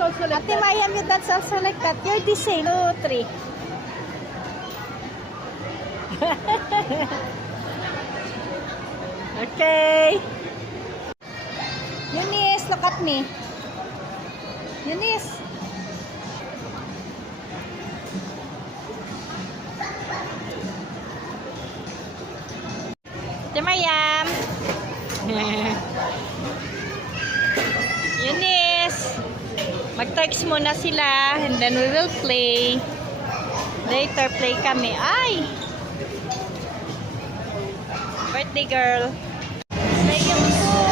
also like Ate Mayam, you dance also like that. You're the same. 2, 3. Okay. Eunice, look at me. Eunice. Ate Mayam. Eunice. Mag-text muna sila and then we will play. Later play kami. Ay! Birthday girl. Play yung pool.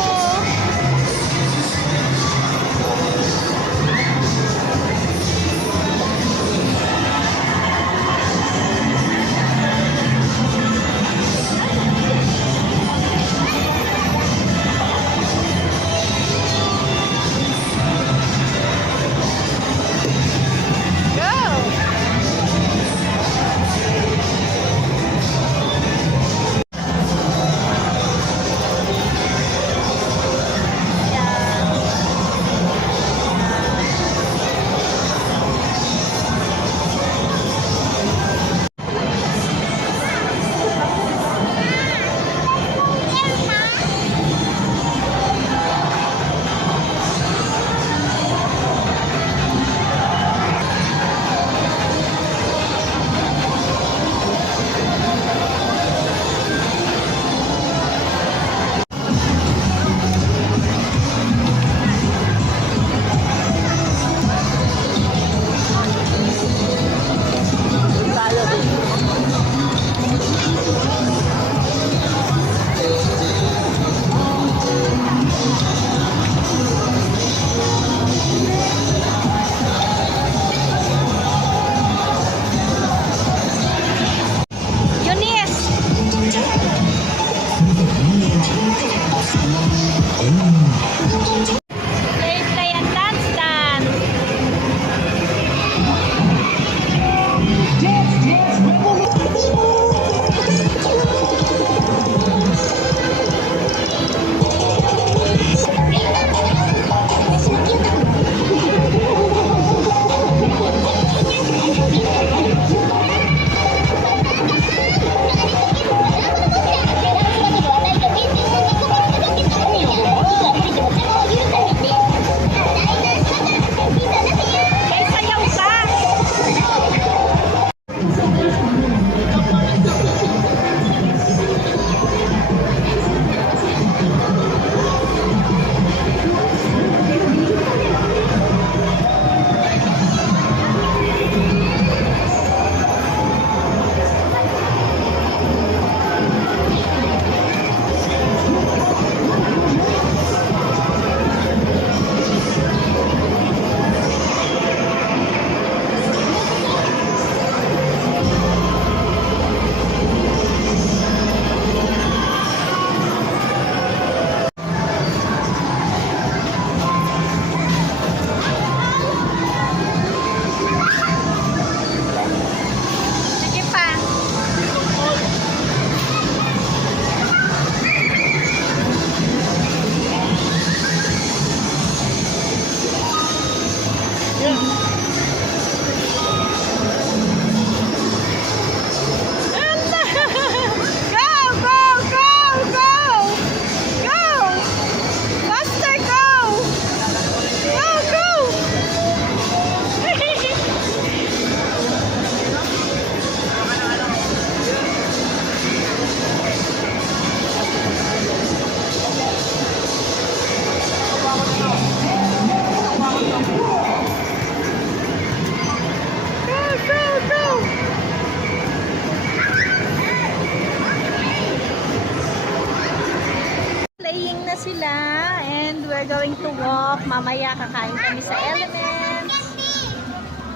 Sila and we're going to walk. Mamaya kakain kami sa Elements.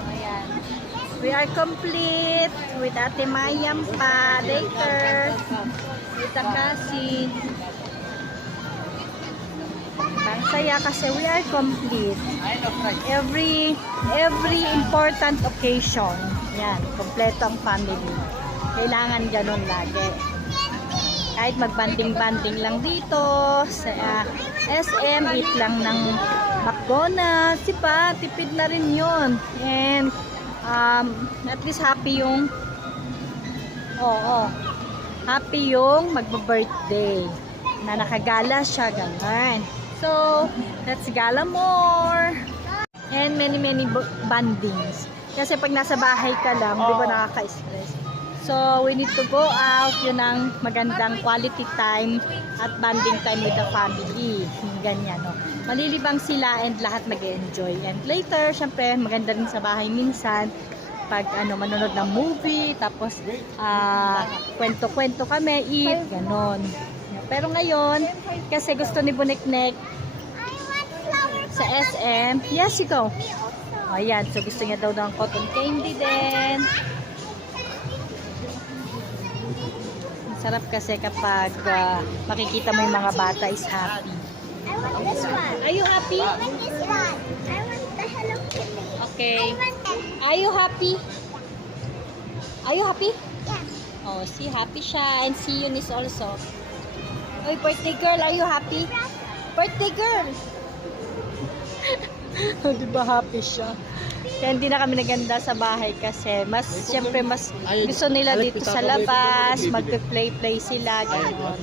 Ayan. We are complete with Ate Mayam pa later with the cousin. Ang saya kasi we are complete. Every important occasion. Yan, kompleto ang family. Kailangan ganun lagi. Kahit magbanding-banding lang dito sa SM, eat lang ng McDonald's, diba? Tipid na rin yun. And at least happy yung happy yung magba-birthday na nakagala siya, ganun. So, let's gala more. And many bandings. Kasi pag nasa bahay ka lang, di ba nakaka-stress? So, we need to go out. Yun ang magandang quality time at banding time with the family. Ganyan, no? Malilibang sila and lahat mag-enjoy. And later, syempre, maganda rin sa bahay minsan. Pag manonood ng movie, tapos kwento-kwento kami, eat, ganon. Pero ngayon, kasi gusto ni Buniknek sa SM, yes, you go. Ayan, so gusto niya daw ng cotton candy din. Sarap kasi kapag makikita mo yung mga bata is happy. I want this one. Are you happy? I want this one. I want the Hello Kitty. Okay. I want that. Are you happy? Are you happy? Yeah. Oh, see, happy siya. And see Eunice also. Oy, birthday girl, are you happy? Birthday girl! Oh, diba happy siya? Kaya hindi na kami naganda sa bahay kasi siyempre mas gusto nila dito sa labas, magpe-play sila, gano'n.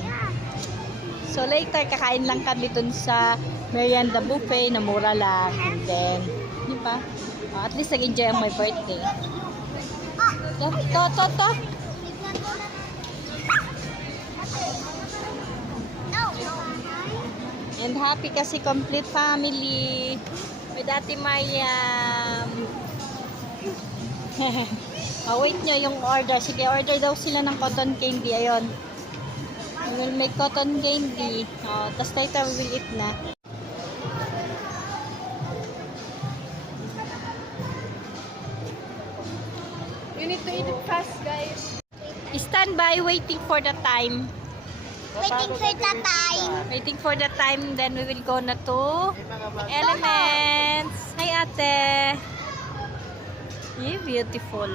So later, kakain lang kami dun sa merienda buffet na mura lang. And then, di ba? At least nag-enjoy ang my birthday. To. And happy kasi complete family with Ate Mayam. Wait nyo yung order. Sige, order daw sila ng cotton candy. Ayun. We will make cotton candy. Tapos later we will eat na. You need to eat it fast, guys. Stand by waiting for the time. Waiting for the time. Waiting for the time, then we will go na to Elements. Hi, ate. Beautiful.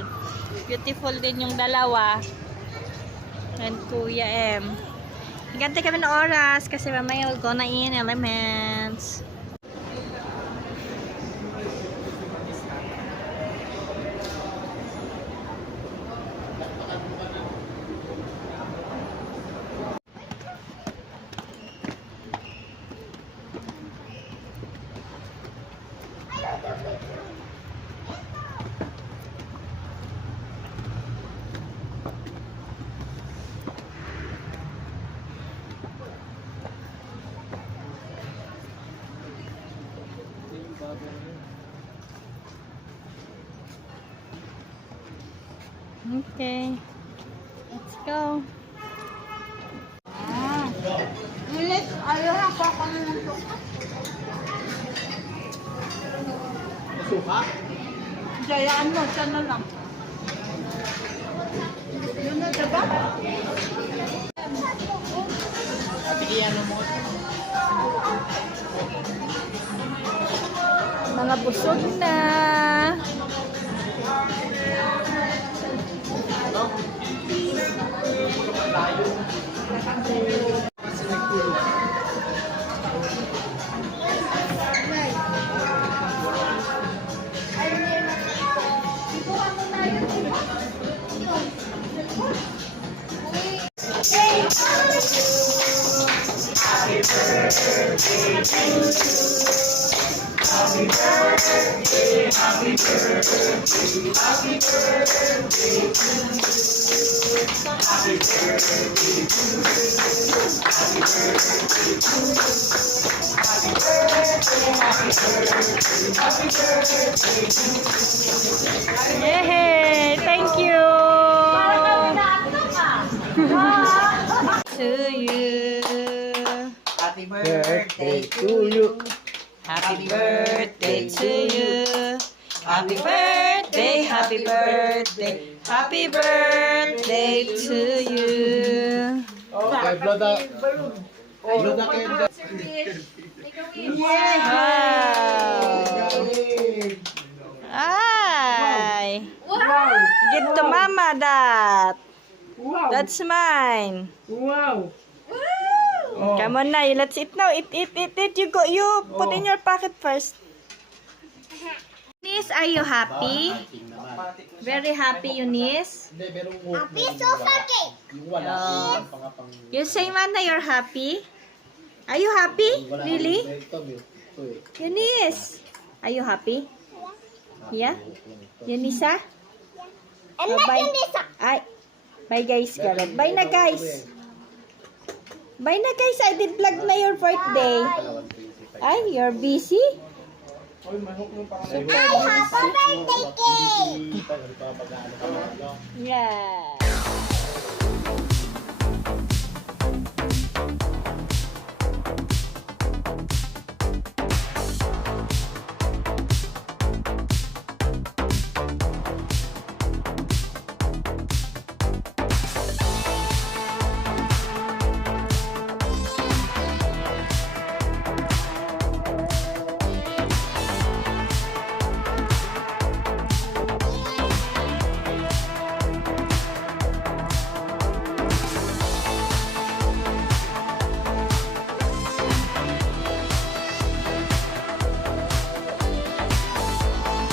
Beautiful din yung dalawa. And Kuya M. Higante kami ng oras kasi mamaya we'll go na in Elements. Okay. Let's go. Ulit, ayaw na pa kami ng Suka? Jayaan mo, siya na lang. Yun na, diba? Bigyan mo. Mga busog na. Yay! Thank you! To you. Happy birthday to you. Happy birthday to you. Happy birthday, happy birthday, happy birthday to you. Okay, blood up. Blood up kayo. Wow! Ay! Wow! Give to mama that. That's mine. Wow. Come on na, let's eat now. Eat. You go. You put in your pocket first. Eunice, are you happy? Very happy, Eunice. Hindi, merong Happy sofa cake. Yung wala. Oh. Yung pangapang... You say, Mana, you're happy? Are you happy? Wala. Really? Ito, ito eh. Eunice, are you happy? Yeah? Eunice? And Oh, not bye. in this. Ay, bye guys, Garrett. Bye na guys. Bye na guys. I did vlog na your birthday. Ay, you're busy? Super I have a busy. birthday cake. Pag-ano ka, Yeah.